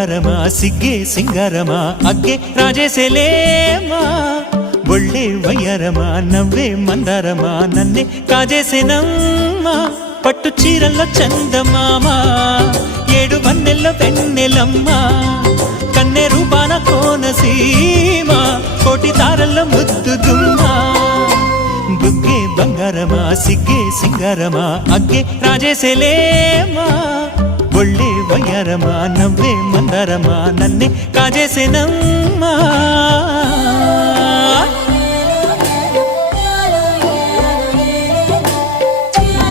బంగారమా సిగ్గే సింగారమా అగ్గే రాజేసేలేమా ఒళ్ళే వయ్యారమా నవ్వే మందారమా నన్నే కాజేసేనమ్మా పట్టు చీరల్లో చందమామా ఏడు వన్నెల్లో వెన్నెలమ్మా కన్నె రూపాన కోనసీమ కోటి తారల్లో ముద్దుదుమ్మా బుగ్గే బంగారమా సిగ్గే సింగారమా అగ్గే రాజేసేలేమా ఒళ్ళే వయ్యారమా నవ్వే మందారమా నన్నే కాజేసేనమ్మా